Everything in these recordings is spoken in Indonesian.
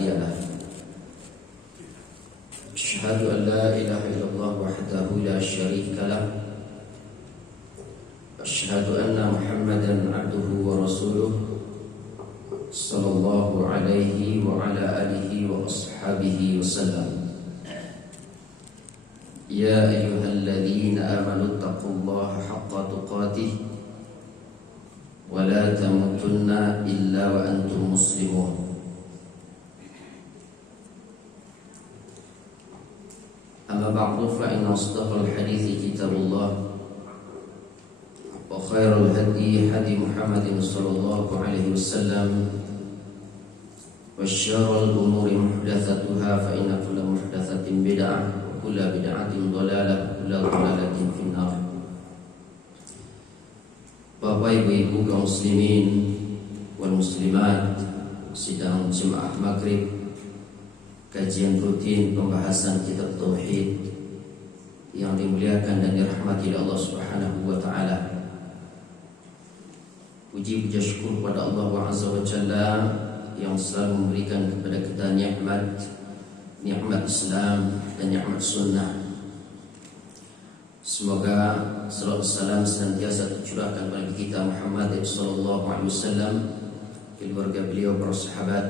هادي له أشهد أن لا إله إلا الله وحده لا شريك له أشهد أن محمدا عبده ورسوله صلى الله عليه وعلى آله وأصحابه وسلم يا أيها الذين آمنوا اتقوا الله حق تقاته ولا تموتن إلا وأنتم مسلمون أما بعد فإن أصدق الحديث كتاب الله وخير الهدي هدي محمد صلى الله عليه وسلم وشر الأمور محدثاتها فإن كل محدثة بدعة وكل بدعة ضلالة وكل ضلالة في النار. Bapak ibu-ibu kaum muslimin wal muslimat, sidang jemaah maghrib, kajian rutin pembahasan kitab tauhid yang dimuliakan dan dirahmati Allah Subhanahu wa taala. Puji puja syukur kepada Allah Azza wa Jalla yang selalu memberikan kepada kita nikmat Islam dan nikmat sunnah. Semoga salawat salam senantiasa tercurahkan kepada kita Muhammad sallallahu alaihi wasallam, keluarga beliau, para sahabat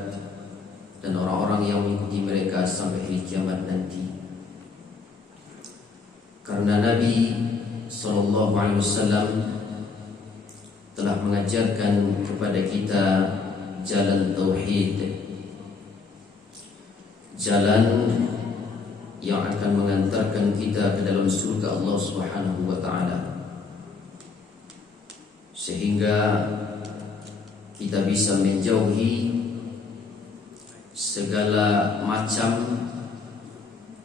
dan orang-orang yang mengikuti mereka sampai hari kiamat nanti. Karena Nabi sallallahu alaihi wasallam telah mengajarkan kepada kita jalan tauhid, jalan yang akan mengantarkan kita ke dalam surga Allah Subhanahu wa taala, sehingga kita bisa menjauhi segala macam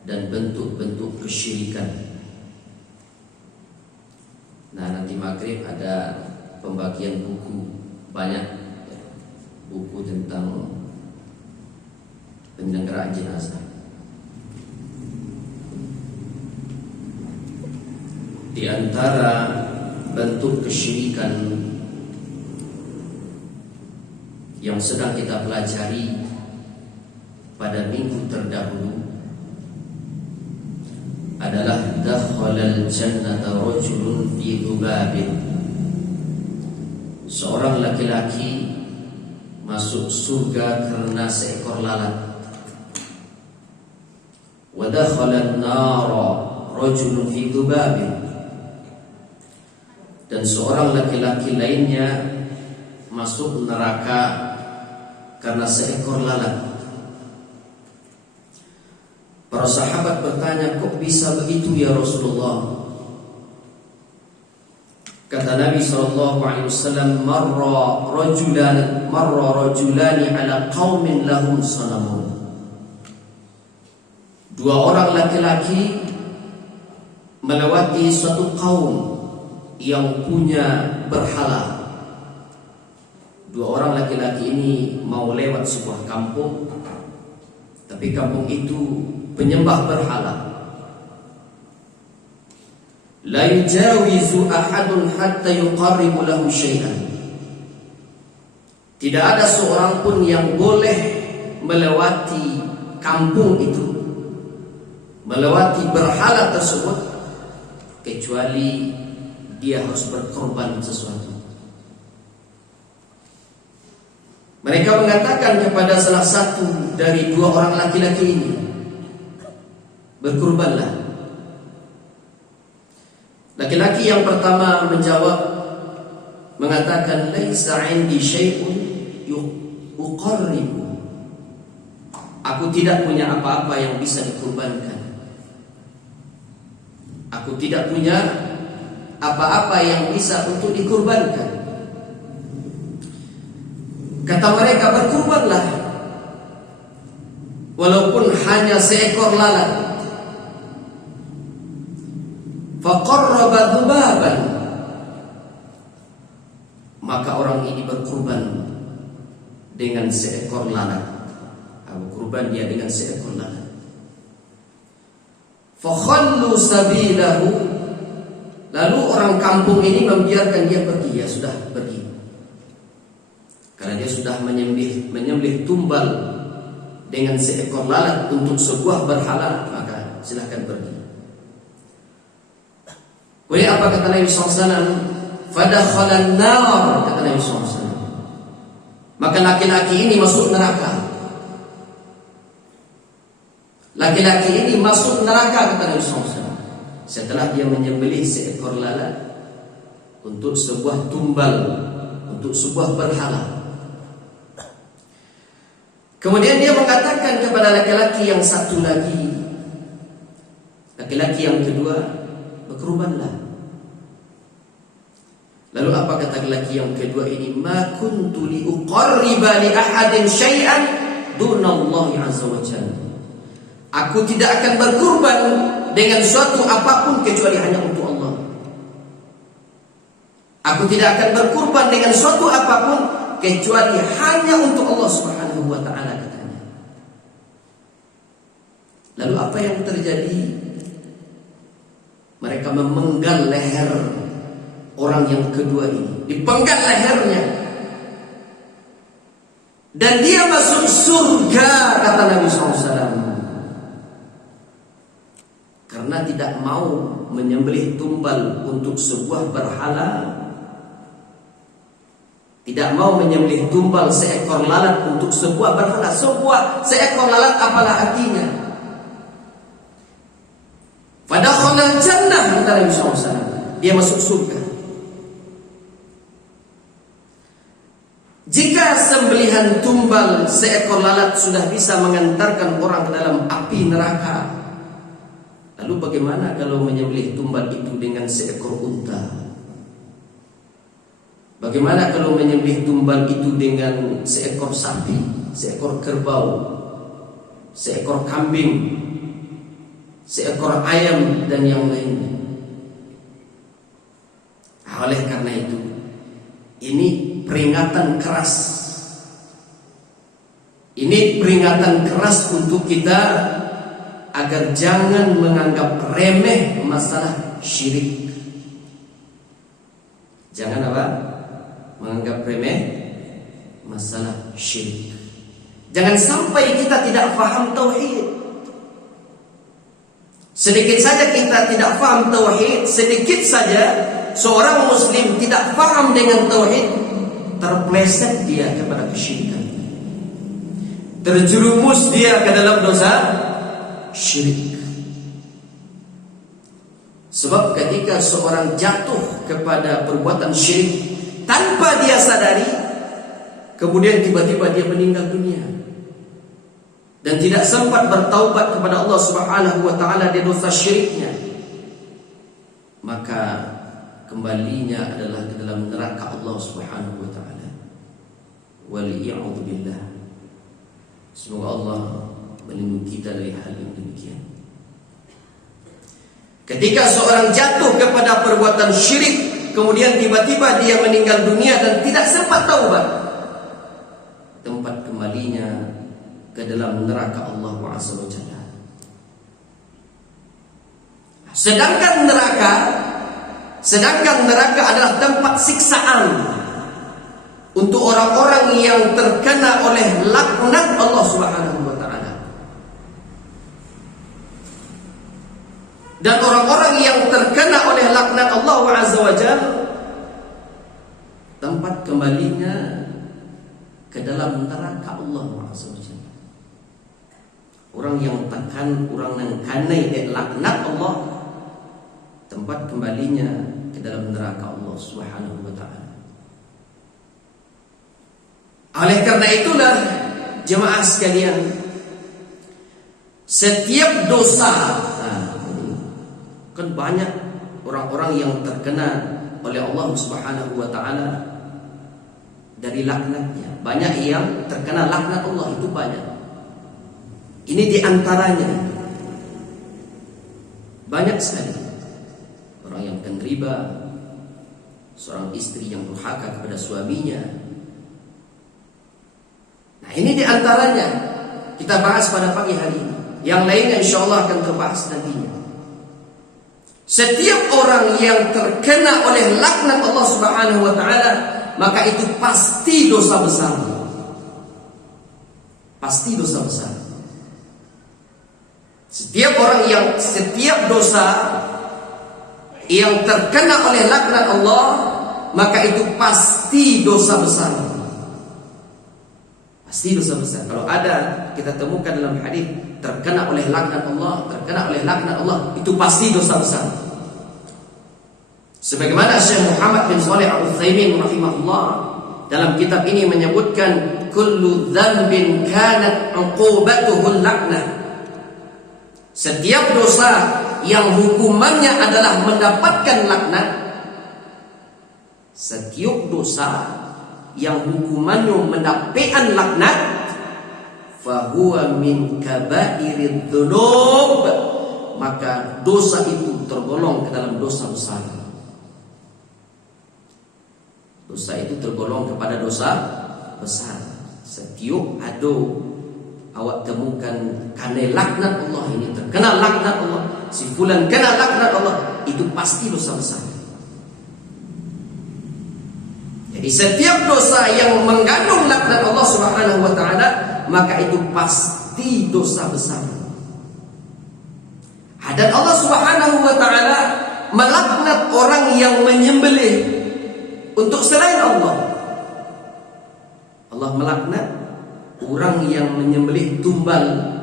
dan bentuk-bentuk kesyirikan. Nah, nanti maghrib ada pembagian buku, banyak buku tentang penyelenggaraan jenazah. Di antara bentuk kesyirikan yang sedang kita pelajari pada minggu terdahulu adalah dakhalal jannata rajulun fi dhubabin. Seorang laki-laki masuk surga karena seekor lalat. Wa dakhalan nara rajulun fi dhubabin. Dan seorang laki-laki lainnya masuk neraka karena seekor lalat. Para sahabat bertanya, kok bisa begitu ya Rasulullah? Kata Nabi SAW, marra rajulani ala qaumin lahum sanamun. Dua orang laki-laki melewati suatu kaum yang punya berhala. Dua orang laki-laki ini mau lewat sebuah kampung, tapi kampung itu penyembah berhala. La yujawizu ahadun hatta yuqarribu lahu syai'an. Tidak ada seorang pun yang boleh melewati kampung itu, melewati berhala tersebut, kecuali dia harus berkorban sesuatu. Mereka mengatakan kepada salah satu dari dua orang laki-laki ini, berkorbanlah. Laki-laki yang pertama menjawab, mengatakan, laisa 'indi syai'un uqarribu. Aku tidak punya apa-apa yang bisa dikorbankan. Aku tidak punya apa-apa yang bisa untuk dikurbankan. Kata mereka, berkurbanlah, walaupun hanya seekor lalat. Faqarraba dhubaban. Maka orang ini berkurban dengan seekor lalat. Berkurban dia dengan seekor lalat. Fakhallu sabilahu. Lalu orang kampung ini membiarkan dia pergi. Ya sudah, pergi. Karena dia sudah menyembelih tumbal dengan seekor lalat untuk sebuah berhala, maka silahkan pergi. Kemudian apa kata Nabi SAW? Fadakhalan nar, kata Nabi SAW. Maka laki-laki ini masuk neraka. Laki-laki ini masuk neraka, kata Nabi SAW, setelah dia menyembelih seekor lalat untuk sebuah tumbal, untuk sebuah berhala. Kemudian dia mengatakan kepada laki-laki yang satu lagi, laki-laki yang kedua, berkorbanlah. Lalu apa kata laki yang kedua ini? Ma kuntu li uqarriba li ahadin syai'an dunallahi azza wa jalla. Aku tidak akan berkurban dengan suatu apapun kecuali hanya untuk Allah. Aku tidak akan berkurban dengan suatu apapun kecuali hanya untuk Allah Subhanahu wa ta'ala, katanya. Lalu apa yang terjadi? Mereka memenggal leher orang yang kedua ini, dipenggal lehernya, dan dia masuk surga, kata Nabi SAW, karena tidak mau menyembelih tumbal untuk sebuah berhala, tidak mau menyembelih tumbal seekor lalat untuk sebuah berhala. Seekor lalat apalah artinya? Fadakhalal jannah, kata Nabi SAW, dia masuk surga. Jika sembelihan tumbal seekor lalat sudah bisa mengantarkan orang ke dalam api neraka, lalu bagaimana kalau menyembelih tumbal itu dengan seekor unta? Bagaimana kalau menyembelih tumbal itu dengan seekor sapi, seekor kerbau, seekor kambing, seekor ayam, dan yang lainnya? Oleh karena itu, ini peringatan keras. Ini peringatan keras untuk kita agar jangan menganggap remeh masalah syirik. Jangan apa? Menganggap remeh masalah syirik. Jangan sampai kita tidak paham tauhid. Sedikit saja kita tidak paham tauhid, sedikit saja seorang muslim tidak paham dengan tauhid, terpleset dia kepada kesyirikan, terjerumus dia ke dalam dosa syirik. Sebab ketika seorang jatuh kepada perbuatan syirik tanpa dia sadari, kemudian tiba-tiba dia meninggal dunia dan tidak sempat bertaubat kepada Allah Subhanahu wa ta'ala dari dosa syiriknya, maka kembalinya adalah ke dalam neraka Allah Subhanahu wa ta'ala. Waliya'udzubillah. Semoga Allah melindungi kita dari hal yang demikian. Ketika seorang jatuh kepada perbuatan syirik, kemudian tiba-tiba dia meninggal dunia dan tidak sempat taubat, tempat kembalinya ke dalam neraka Allah Azza wa Jalla. Sedangkan neraka adalah tempat siksaan untuk orang-orang yang terkena oleh laknat Allah Subhanahu wa ta'ala. Dan orang-orang yang terkena oleh laknat Allah Azza wa Jalla, tempat kembalinya ke dalam neraka Allah Azza wa Jalla. Orang yang tekan, orang yang kanai laknat Allah, tempat kembalinya ke dalam neraka Allah Subhanahu wa ta'ala. Oleh karena itulah jemaah sekalian, setiap dosa, kan banyak orang-orang yang terkena oleh Allah Subhanahu wa ta'ala dari laknatnya. Banyak yang terkena laknat Allah, itu banyak. Ini diantaranya banyak sekali. Orang yang makan riba, seorang istri yang durhaka kepada suaminya. Nah, ini diantaranya kita bahas pada pagi hari ini. Yang lainnya insyaallah akan terbahas nantinya. Setiap orang yang terkena oleh laknat Allah Subhanahu wa ta'ala, maka itu pasti dosa besar. pasti dosa besar. Setiap dosa yang terkena oleh laknat Allah, maka itu pasti dosa besar. Pasti dosa besar. Kalau ada kita temukan dalam hadis terkena oleh laknat Allah, itu pasti dosa besar. Sebagaimana Syekh Muhammad bin Shalih Al-Utsaimin rahimahullah dalam kitab ini menyebutkan kullu dzambin kanat 'uqubatuhu laknah. Setiap dosa yang hukumannya adalah mendapatkan laknat, setiap dosa yang hukumannya mendapatkan laknat, fahuwa min kabairidz dzunub, maka dosa itu tergolong ke dalam dosa besar. Dosa itu tergolong kepada dosa besar. Setiap awak temukan karena laknat Allah ini, terkena laknat Allah, si fulan kena laknat Allah, itu pasti dosa besar. Jadi setiap dosa yang mengandung laknat Allah Subhanahu wa taala, maka itu pasti dosa besar. Dan Allah Subhanahu wa taala melaknat orang yang menyembelih untuk selain Allah. Allah melaknat orang yang menyembelih tumbal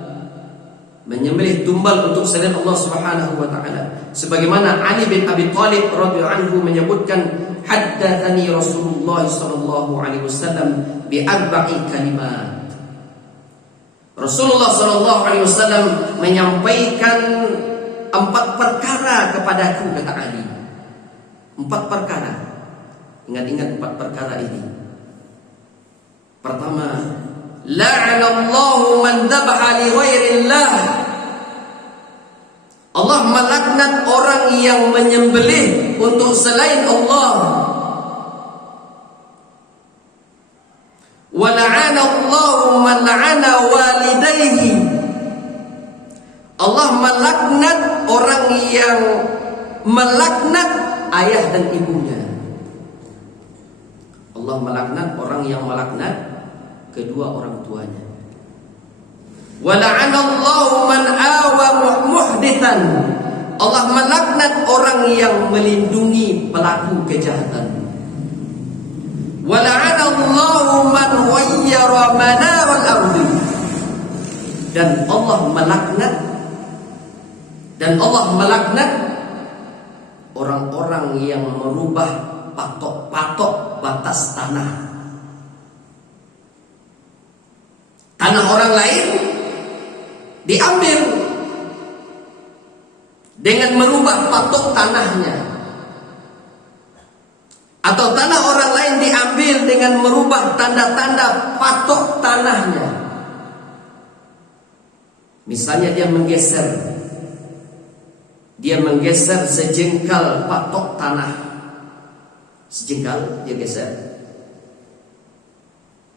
untuk selain Allah Subhanahu wa taala. Sebagaimana Ali bin Abi Thalib radhiyallahu anhu menyebutkan, haddatsani Rasulullah sallallahu alaihi wasallam bi arba'i kalimat. Rasulullah sallallahu alaihi wasallam menyampaikan 4 perkara kepadaku, kata Ali. 4 perkara. Ingat-ingat 4 perkara ini. Pertama, la'anallahu man dhabaha li ghairillah. Allah melaknat orang yang menyembelih untuk selain Allah. Wa la'anallahu man la'ana walidayhi. Allah melaknat orang yang melaknat ayah dan ibunya. Allah melaknat orang yang melaknat kedua orang tuanya. Wa la'anallahu man awa muhdithan. Allah melaknat orang yang melindungi pelaku kejahatan. Wa la'anallahu man ghayyara manaral ardi. Dan Allah melaknat orang-orang yang merubah patok batas tanah. Tanah orang lain diambil dengan merubah patok tanahnya, atau tanah orang lain diambil dengan merubah tanda-tanda patok tanahnya. Misalnya dia menggeser sejengkal patok tanah, sejengkal dia geser,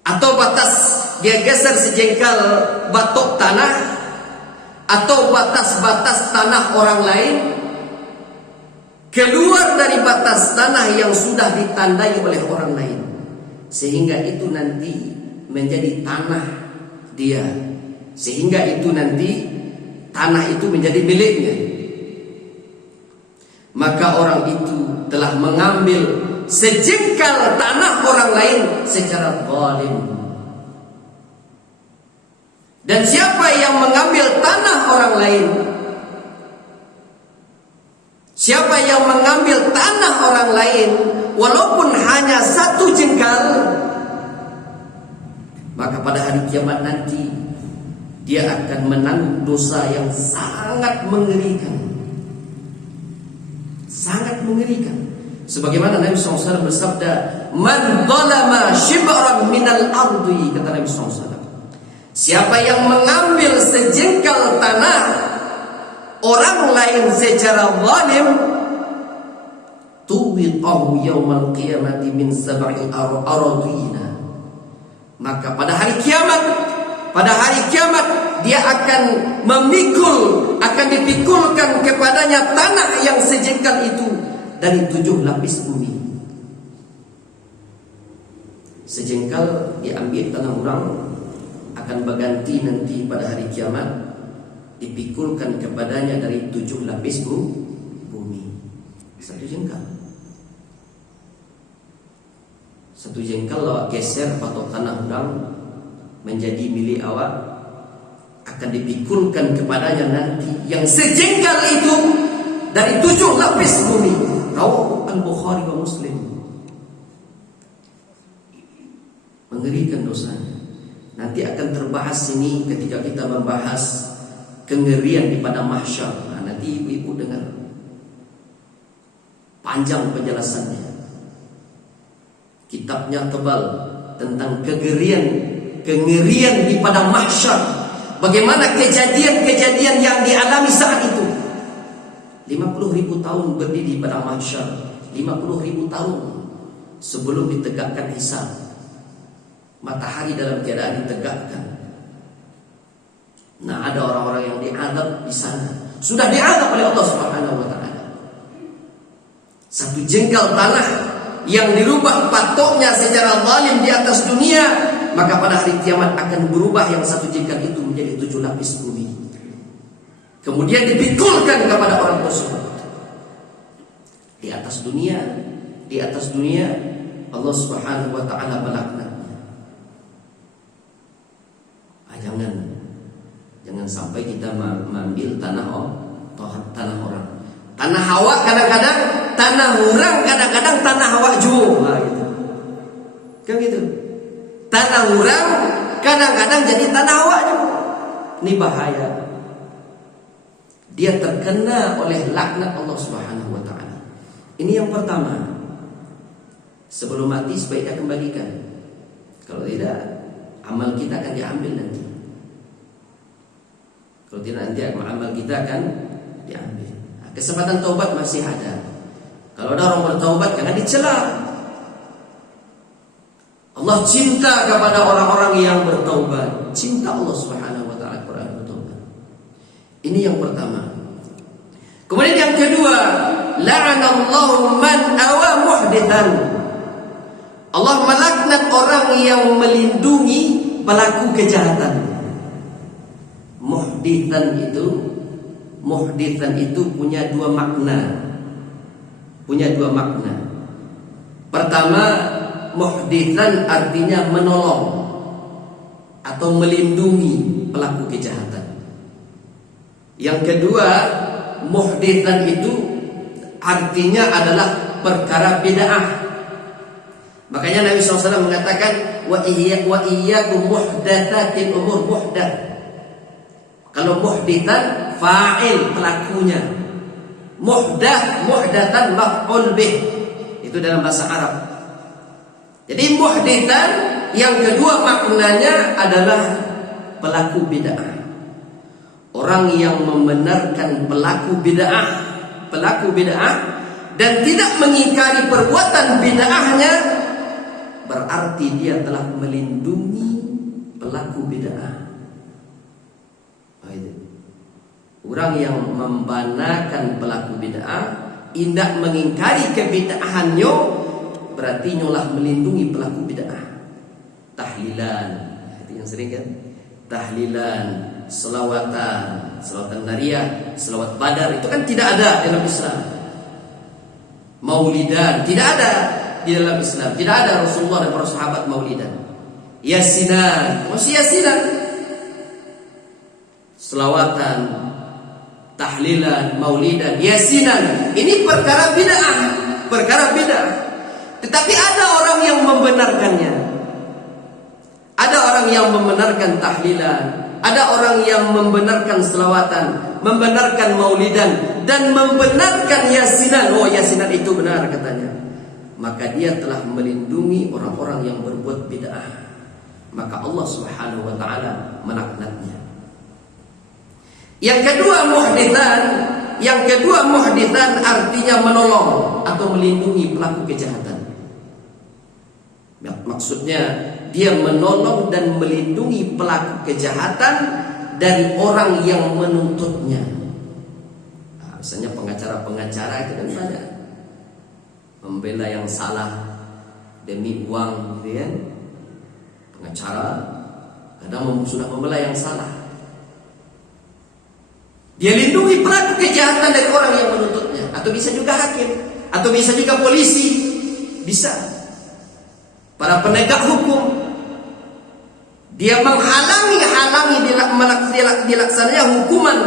atau dia geser sejengkal batok tanah, atau batas-batas tanah orang lain, keluar dari batas tanah yang sudah ditandai oleh orang lain, sehingga itu nanti menjadi tanah dia, sehingga itu nanti tanah itu menjadi miliknya. Maka orang itu telah mengambil sejengkal tanah orang lain secara zalim. Dan siapa yang mengambil tanah orang lain, siapa yang mengambil tanah orang lain walaupun hanya 1 jengkal, maka pada hari kiamat nanti dia akan menanggung dosa yang sangat mengerikan. Sangat mengerikan. Sebagaimana Nabi SAW bersabda, man zalama shibran minal ardi, kata Nabi SAW, siapa yang mengambil sejengkal tanah orang lain secara zalim, tuwiqahu yaumal qiyamati min sab'i aradina, maka pada hari kiamat dia akan akan dipikulkan kepadanya tanah yang sejengkal itu dari 7 lapis bumi. Sejengkal diambil tanah orang, akan berganti nanti pada hari kiamat, dipikulkan kepadanya dari 7 lapis bumi. Satu jengkal. Satu jengkal awak geser patok tanah udang menjadi milik awak, akan dipikulkan kepadanya nanti yang sejengkal itu dari 7 lapis bumi. Rawahu Al-Bukhari wa Muslim. Mengerikan dosanya. Nanti akan terbahas ini ketika kita membahas kengerian di padang mahsyar. Nah, nanti ibu-ibu dengar panjang penjelasannya. Kitabnya tebal tentang kengerian di padang mahsyar. Bagaimana kejadian-kejadian yang dialami saat itu. 50.000 tahun berdiri di padang mahsyar. 50.000 tahun sebelum ditegakkan hisab. Matahari dalam keadaan ditegakkan. Nah, ada orang-orang yang diazab di sana. Sudah diazab oleh Allah Subhanahu wa taala. Satu jengkal tanah yang dirubah patoknya secara zalim di atas dunia, maka pada hari kiamat akan berubah yang satu jengkal itu menjadi 7 lapis bumi. Kemudian dipikulkan kepada orang tersebut. Di atas dunia Allah Subhanahu wa taala melaknat. Jangan sampai kita mengambil tanah orang. Tanah hawa kadang-kadang, tanah orang kadang-kadang, tanah hawa juga gitu. Kan gitu. Tanah orang kadang-kadang jadi tanah hawa juga. Ini bahaya. Dia terkena oleh laknat Allah Subhanahu wa taala. Ini yang pertama. Sebelum mati sebaiknya kembalikan. Kalau tidak, amal kita akan diambil nanti. Kalau tidak, nanti amal kita akan diambil. Nah, kesempatan taubat masih ada. Kalau ada orang bertaubat, jangan dicela. Allah cinta kepada orang-orang yang bertaubat. Cinta Allah Subhanahu wa taala kepada orang bertaubat. Ini yang pertama. Kemudian yang kedua, la'anallahu man awa muhdithan. Allah melaknat orang yang melindungi pelaku kejahatan. Muhdithan itu punya dua makna. Pertama, muhdithan artinya menolong atau melindungi pelaku kejahatan. Yang kedua, muhdithan itu artinya adalah perkara bid'ah. Makanya Nabi SAW mengatakan wa iyyakum muhdatsatil umur. Kalau muhditsan fa'il pelakunya. Muhdatan maf'ul bih. Itu dalam bahasa Arab. Jadi muhditsan yang kedua maknanya adalah pelaku bid'ah. Orang yang membenarkan pelaku bid'ah dan tidak mengingkari perbuatan bid'ahnya, berarti dia telah melindungi pelaku bid'ah. Orang yang membanakan pelaku bid'ah, tidak mengingkari kebid'ahannya, berarti nyolah melindungi pelaku bid'ah. Tahlilan, itu yang sering kan? Tahlilan, selawatan nariyah, selawat badar, itu kan tidak ada dalam Islam. Maulidan tidak ada di dalam Islam. Tidak ada Rasulullah dan para sahabat maulidan. Yasinan, masih yasinan. Selawatan, tahlilan, maulidan, yasinan. Ini perkara bid'ah. Tetapi ada orang yang membenarkannya. Ada orang yang membenarkan tahlilan, ada orang yang membenarkan selawatan, membenarkan maulidan, dan membenarkan yasinan. Oh, yasinan itu benar katanya. Maka dia telah melindungi orang-orang yang berbuat bid'ah. Maka Allah Subhanahu wa taala melaknatnya. Yang kedua muhditsan artinya menolong atau melindungi pelaku kejahatan. Maksudnya dia menolong dan melindungi pelaku kejahatan dari orang yang menuntutnya. Nah, misalnya pengacara itu kan banyak membela yang salah demi uang, gitu ya. Pengacara kadang sudah membela yang salah. Dia lindungi pelaku kejahatan dari orang yang menuntutnya, atau bisa juga hakim, atau bisa juga polisi, bisa para penegak hukum. Dia menghalangi dilaksananya hukuman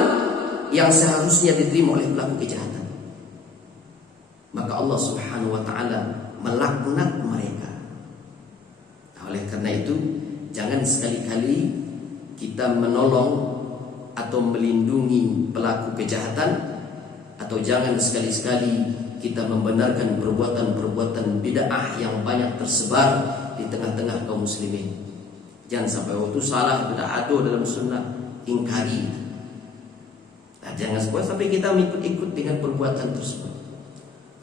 yang seharusnya diterima oleh pelaku kejahatan. Maka Allah Subhanahu wa taala melaknat mereka. Nah, oleh karena itu, jangan sekali-kali kita menolong atau melindungi pelaku kejahatan, atau jangan sekali-sekali kita membenarkan perbuatan-perbuatan bid'ah yang banyak tersebar di tengah-tengah kaum muslimin. Jangan sampai waktu salah, bid'ah dalam sunnah, ingkari. Nah, jangan sampai kita ikut-ikut dengan perbuatan tersebut.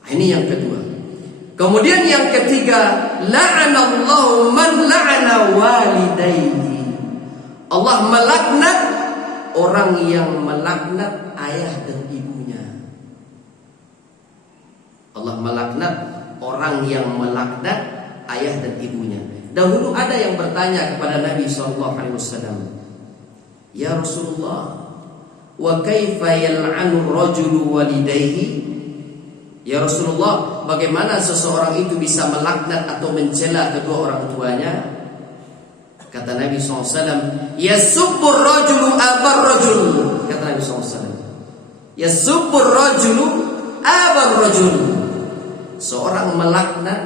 Nah, ini yang kedua. Kemudian yang ketiga, la'anallahu man la'ana walidayhi. Allah melaknat orang yang melaknat ayah dan ibunya. Allah melaknat orang yang melaknat ayah dan ibunya. Dahulu ada yang bertanya kepada Nabi SAW, "Ya Rasulullah, wa kaifa yal'anu rajulu walidayhi?" Ya Rasulullah, bagaimana seseorang itu bisa melaknat atau mencela kedua orang tuanya? Kata Nabi SAW, "Yasubbur rajulu abar rajul." Kata Nabi SAW, "Yasubbur rajulu abar rajul." Seorang melaknat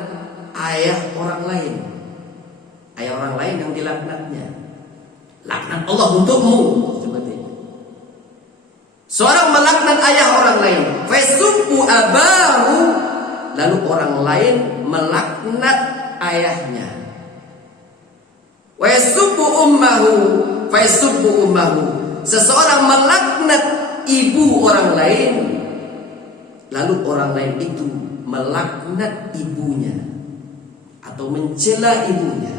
ayah orang lain. Ayah orang lain yang dilaknatnya. Laknat Allah untukmu. Seperti itu. Seorang melaknat ayah orang lain. Fasubbu abahu. Lalu orang lain melaknat ayahnya. Wa yasubbu ummahu. Fasubbu ummahu. Seseorang melaknat ibu orang lain, lalu orang lain itu melaknat ibunya atau mencela ibunya.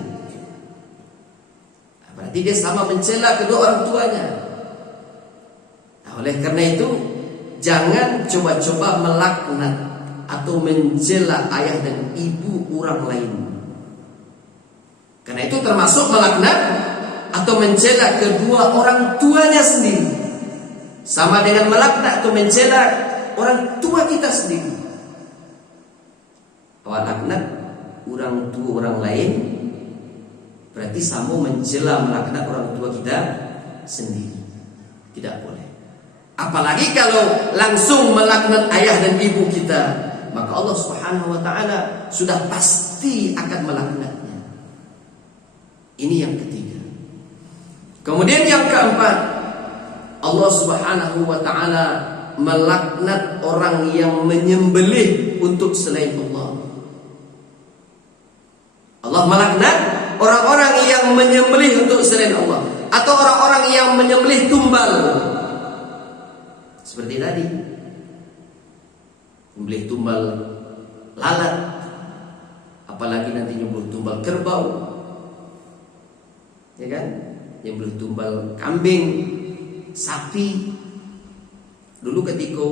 Berarti dia sama mencela kedua orang tuanya. Nah, oleh karena itu, jangan coba-coba melaknat atau mencela ayah dan ibu orang lain. Karena itu termasuk melaknat atau mencela kedua orang tuanya sendiri. Sama dengan melaknat atau mencela orang tua kita sendiri. Kalau laknat orang tua orang lain, berarti sama mencela melaknat orang tua kita sendiri. Tidak boleh. Apalagi kalau langsung melaknat ayah dan ibu kita, maka Allah Subhanahu wa taala sudah pasti akan melaknatnya. Ini yang ketiga. Kemudian yang keempat, Allah Subhanahu wa taala melaknat orang yang menyembelih untuk selain Allah. Allah melaknat orang-orang yang menyembelih untuk selain Allah, atau orang-orang yang menyembelih tumbal. Seperti tadi, menyembelih tumbal lalat, apalagi nanti nyembelih tumbal kerbau, ya kan? Nyembelih tumbal kambing, sapi. Dulu ketika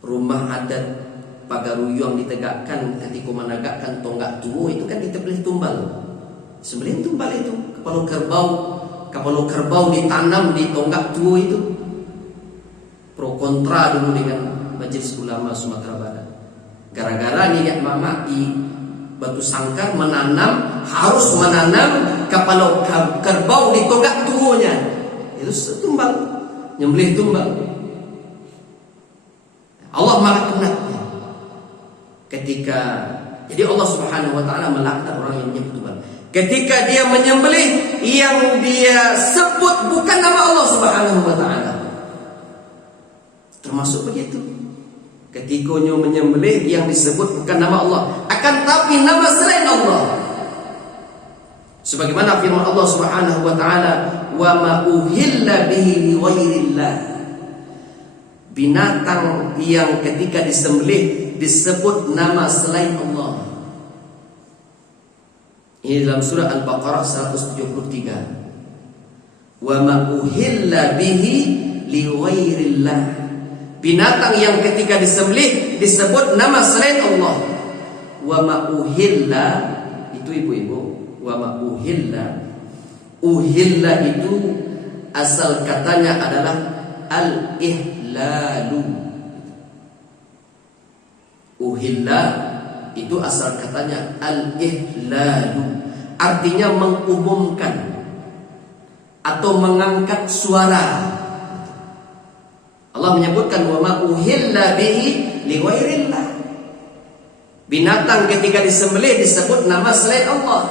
rumah adat Pagaruyung ditegakkan, ketika menegakkan tonggak tua itu kan ditebelih tumbal. Sembelih tumbal itu, kepala kerbau ditanam di tonggak tua itu. Pro kontra dulu dengan Majelis Ulama Sumatera Barat. Gara-gara niat mama di Batu Sangkar harus menanam kepala kerbau di tonggak tuanya. Itu tumbal, nyembelih tumbal. Allah melaknatnya. Jadi Allah Subhanahu wa taala melaknat orang yang menyembelih tumbal. Ketika dia menyembelih yang dia sebut bukan nama Allah Subhanahu wa taala. Termasuk begitu. Ketika menyembelih yang disebut bukan nama Allah, akan tapi nama selain Allah. Sebagaimana firman Allah Subhanahu wa taala, "Wa ma uhilla bihi li ghairillah." Binatang yang ketika disembelih disebut nama selain Allah. Ini dalam surah Al-Baqarah 173. Wa ma uhilla bihi li ghairillah. Binatang yang ketika disembelih disebut nama selain Allah. Wa ma uhilla, itu ibu-ibu, wa ma uhilla Uhilla itu asal katanya adalah al-ihlalu. Uhilla itu asal katanya al-ihlalu, artinya mengumumkan atau mengangkat suara. Allah menyebutkan wa ma uhilla bihi li ghairillah. Binatang ketika disembelih disebut nama selain Allah.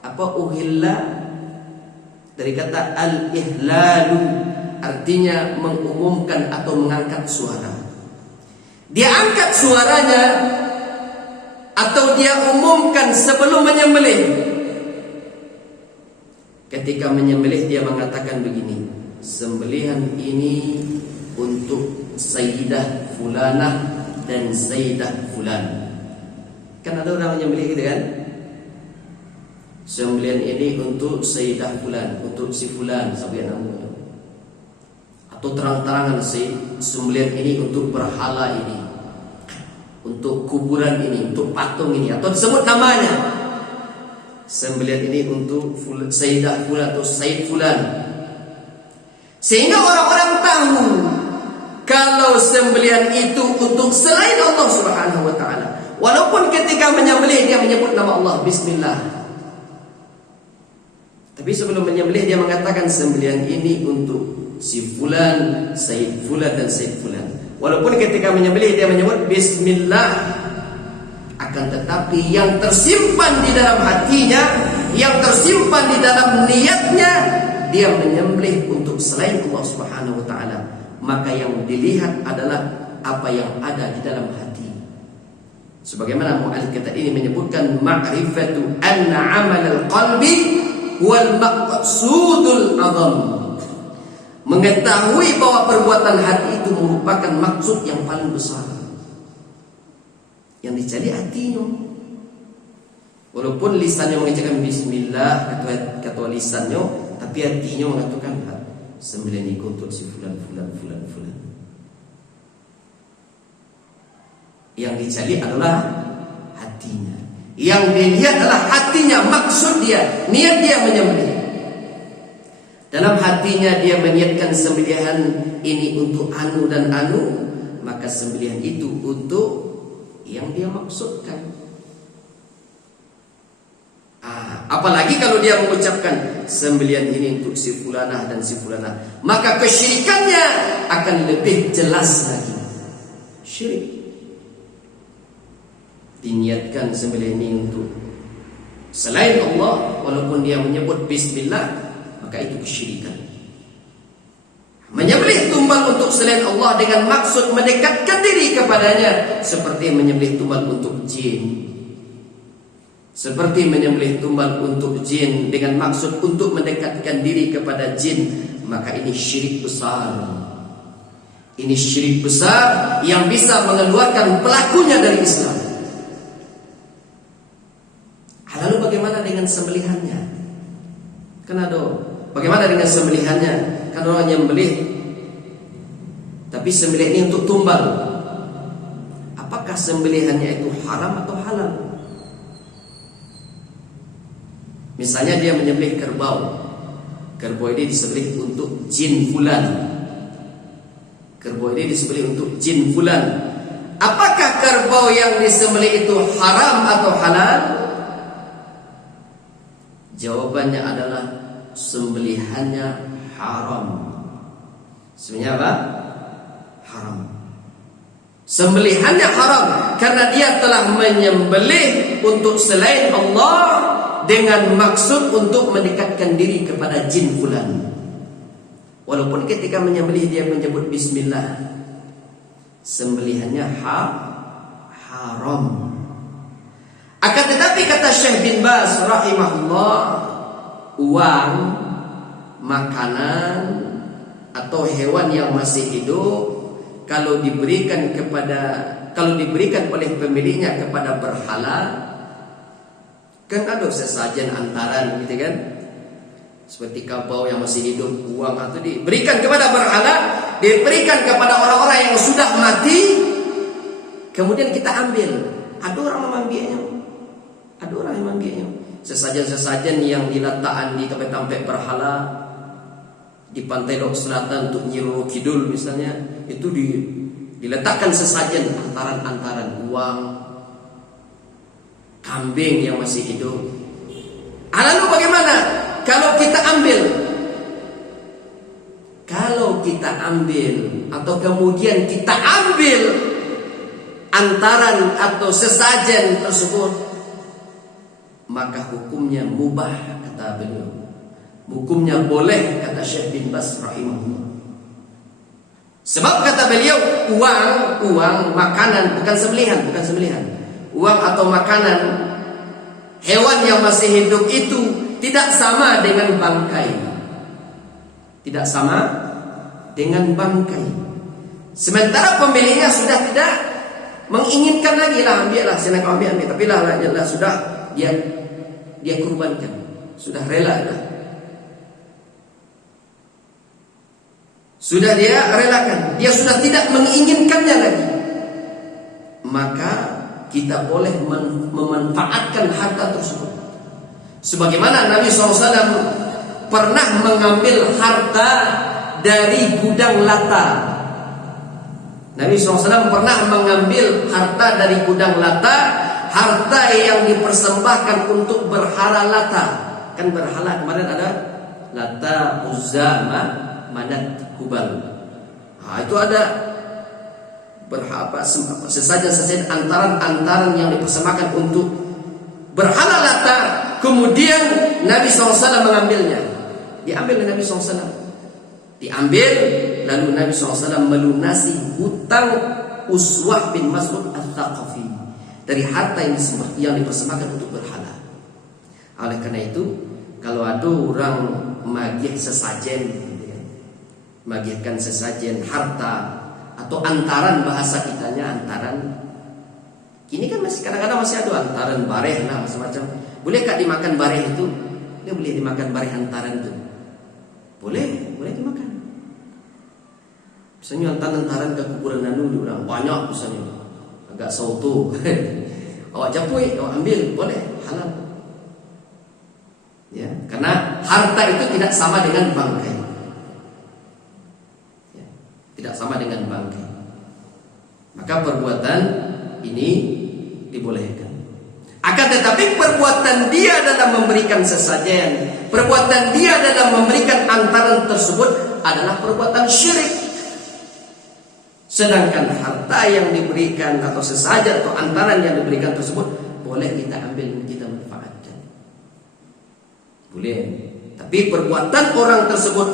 Apa uhilla? Dari kata al-ihlalu, artinya mengumumkan atau mengangkat suara. Dia angkat suaranya atau dia umumkan sebelum menyembelih. Ketika menyembelih dia mengatakan begini, sembelihan ini untuk Sayyidah Fulanah dan Sayyidah Fulan. Kan ada orang menyembelih gitu kan? Sembelihan ini untuk Sayyidah Fulan, untuk si Fulan sampai namanya. Atau terang-terangan sembelihan ini untuk berhala ini, untuk kuburan ini, untuk patung ini, atau disebut namanya. Sembelihan ini untuk Sayyidah Fulan atau Sayyid Fulan. Sehingga orang-orang tahu kalau sembelihan itu untuk selain Allah Subhanahu wa taala. Walaupun ketika menyembelih dia menyebut nama Allah, bismillah. Tapi sebelum menyembelih dia mengatakan sembelihan ini untuk si Fulan, Sayyid Fulan dan Sayyid Fulan. Walaupun ketika menyembelih dia menyebut bismillah, akan tetapi yang tersimpan di dalam hatinya, yang tersimpan di dalam niatnya, dia menyembelih untuk selain Allah Subhanahu wa taala. Maka yang dilihat adalah apa yang ada di dalam hati. Sebagaimana mu'allif kita ini menyebutkan ma'rifatu anna 'amal al-qalbi wal maqsudul azam. Mengetahui bahwa perbuatan hati itu merupakan maksud yang paling besar. Yang dicari hatinya. Walaupun lisannya mengucapkan bismillah, kata lisannya, tapi hatinya mengatakan sembelihan ini untuk si fulan. Yang dicari adalah hatinya. Yang dilihat adalah hatinya, maksud dia, niat dia menyembelih. Dalam hatinya dia meniatkan sembelihan ini untuk anu dan anu, maka sembelihan itu untuk yang dia maksudkan. Apalagi kalau dia mengucapkan sembelihan ini untuk si fulanah dan si fulanah, maka kesyirikannya akan lebih jelas lagi. Syirik. Diniatkan sembelihan ini untuk selain Allah, walaupun dia menyebut bismillah, maka itu kesyirikan. Menyembelih tumbal untuk selain Allah dengan maksud mendekatkan diri kepadanya, seperti menyembelih tumbal untuk jin. Seperti menyembelih tumbal untuk jin dengan maksud untuk mendekatkan diri kepada jin, maka ini syirik besar. Ini syirik besar yang bisa mengeluarkan pelakunya dari Islam. Lalu bagaimana dengan sembelihannya? Bagaimana dengan sembelihannya? Kan orang nyembelih, tapi sembelih ini untuk tumbal. Apakah sembelihannya itu haram atau halal? Misalnya dia menyembelih kerbau. Kerbau ini disembelih untuk jin fulan. Kerbau ini disembelih untuk jin fulan. Apakah kerbau yang disembelih itu haram atau halal? Jawabannya adalah sembelihannya haram. Sebenarnya apa? Haram. Sembelihannya haram karena dia telah menyembelih untuk selain Allah dengan maksud untuk mendekatkan diri kepada jin fulan. Walaupun ketika menyembelih dia menyebut bismillah, sembelihannya haram. Akan tetapi kata Syekh bin Baz rahimahullah, uang, makanan atau hewan yang masih hidup kalau diberikan oleh pemiliknya kepada berhala, kan ada sesajen antaran gitu kan. Seperti kerbau yang masih hidup, uang atau diberikan kepada berhala, diberikan kepada orang-orang yang sudah mati, kemudian kita ambil. Ada orang yang mengambilnya. sesajen-sesajen yang diletakkan di tempat-tempat berhala di pantai Laut Selatan untuk Nyi Roro Kidul misalnya, itu diletakkan sesajen antaran uang, kambing yang masih hidup. Lalu bagaimana kalau kita ambil atau kemudian kita ambil antaran atau sesajen tersebut, maka hukumnya mubah, kata beliau. Hukumnya boleh, kata Syekh bin Baz rahimahullah. Sebab kata beliau, uang makanan, bukan sembelihan. Uang atau makanan hewan yang masih hidup itu tidak sama dengan bangkai. Tidak sama dengan bangkai. Sementara pemiliknya sudah tidak menginginkan lagi, ambillah, saya nak ambil, tapi sudah dia kurbankan, sudah rela dah. Sudah dia relakan, dia sudah tidak menginginkannya lagi. Maka kita boleh memanfaatkan harta tersebut. Sebagaimana Nabi SAW pernah mengambil harta dari gudang Lata. Nabi SAW pernah mengambil harta dari gudang Lata, harta yang dipersembahkan untuk berhala Lata. Kan berhala kemarin ada Lata, Uzza, Manat, Hubal. Itu ada sesajen antaran yang dipersembahkan untuk berhala Lata. Kemudian Nabi SAW mengambilnya. Diambil oleh Nabi SAW. Diambil, lalu Nabi SAW melunasi hutang Uswah bin Mas'ud Al-Thaqafi dari harta yang dipersembahkan untuk berhala. Oleh karena itu, kalau ada orang magih sesajen, magihkan sesajen harta atau antaran, bahasa kitanya antaran. Kini kan masih kadang-kadang masih ada antaran bareh lah, macam-macam. Bolehkah dimakan bareh itu? Dia boleh dimakan bareh antaran itu. Boleh dimakan. Misalnya antaran ke kuburan nanu diulang banyak misalnya, agak sautu. Awak japui, awak ambil, boleh, halal. Ya, karena harta itu tidak sama dengan bangkai. Ya, tidak sama dengan bangkai. Maka perbuatan ini dibolehkan. Akan tetapi perbuatan dia dalam memberikan sesajen, perbuatan dia dalam memberikan antaran tersebut adalah perbuatan syirik. Sedangkan harta yang diberikan atau sesajen atau antaran yang diberikan tersebut boleh kita ambil, kita manfaatkan. Boleh. Tapi perbuatan orang tersebut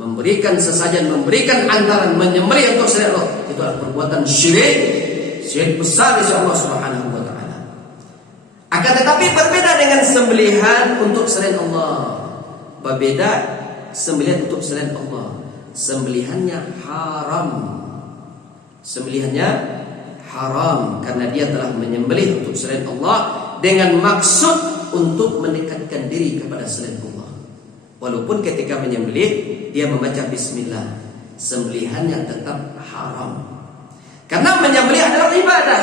memberikan sesajen, memberikan antaran, menyembelih untuk selain Allah, itu adalah perbuatan syirik besar di sisi Allah Subhanahu wa taala. Akan tetapi berbeda dengan sembelihan untuk selain Allah. Berbeda sembelihan untuk selain Allah. Sembelihannya haram. Sembelihannya haram karena dia telah menyembelih untuk selain Allah dengan maksud untuk mendekatkan diri kepada selain Allah. Walaupun ketika menyembelih dia membaca bismillah, sembelihannya tetap haram. Karena menyembelih adalah ibadah.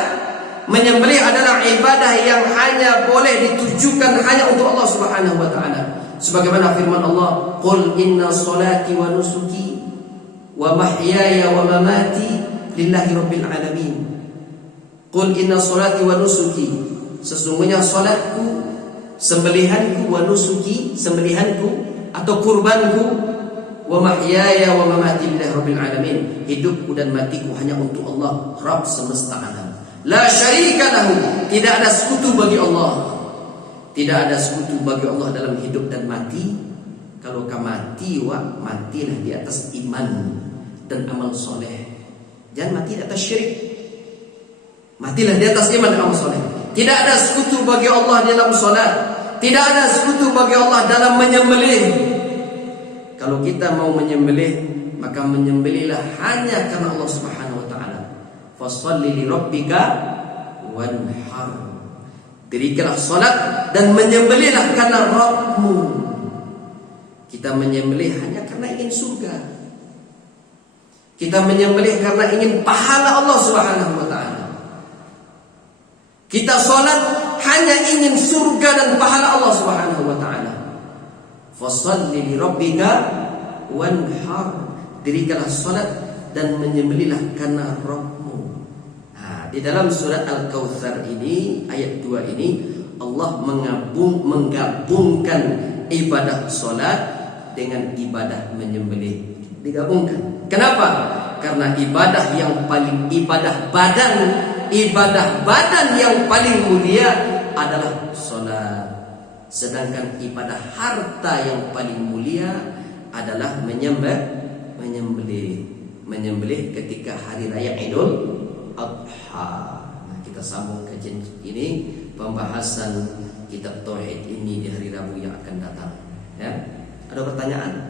Menyembelih adalah ibadah yang hanya boleh ditujukan hanya untuk Allah Subhanahu wa taala. Sebagaimana firman Allah, "Qul inna sholati wa nusuki wa mahyaya wa mamati lillahi rabbil alamin." Qul inna sholati wa nusuki, sesungguhnya salatku, sembelihanku, wa nusuki, sembelihanku atau kurbanku, wa mahyaya wa mamati lillahi rabbil alamin, hidupku dan matiku hanya untuk Allah, Rabb semesta alam. La syarika lahu, tidak ada sekutu bagi Allah. Tidak ada sekutu bagi Allah dalam hidup dan mati. Kalau kau mati, matilah di atas iman dan amal soleh. Jangan mati di atas syirik. Matilah di atas iman dan amal soleh. Tidak ada sekutu bagi Allah dalam solat. Tidak ada sekutu bagi Allah dalam menyembelih. Kalau kita mau menyembelih, maka menyembelihlah hanya karena Allah Subhanahu wa taala. Fasholli li rabbika wanhar. Dirikanlah salat dan menyembelihlah karena Rabbmu. Kita menyembelih hanya karena ingin surga. Kita menyembelih karena ingin pahala Allah Subhanahu wa taala. Kita salat hanya ingin surga dan pahala Allah Subhanahu wa taala. Fashalli li rabbika wanhar. Dirikanlah salat dan menyembelihlah karena Rabbmu. Nah, di dalam surat Al-Kautsar ini ayat 2 ini Allah menggabungkan ibadah salat dengan ibadah menyembelih. Digabungkan. Kenapa? Karena ibadah yang paling ibadah badan yang paling mulia adalah salat. Sedangkan ibadah harta yang paling mulia adalah menyembelih ketika hari raya Idul Adha. Nah, kita sambung kajian ini, pembahasan kitab tauhid ini di hari Rabu yang akan datang. Ya, ada pertanyaan?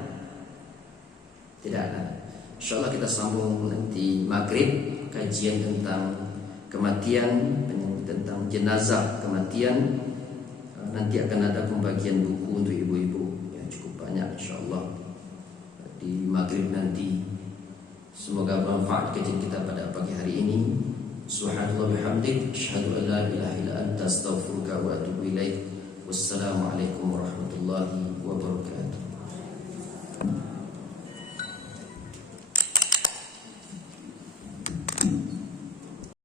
Tidak ada. Insyaallah kita sambung nanti maghrib kajian tentang kematian, tentang jenazah kematian. Nanti akan ada pembagian buku untuk ibu-ibu yang cukup banyak insyaallah di maghrib nanti. Semoga bermanfaat kajian kita pada pagi hari ini. Subhanallah bihamdik, asyhadu an la ilaha illa anta, astaghfiruka wa atubu ilaik. Wassalamualaikum warahmatullahi wabarakatuh.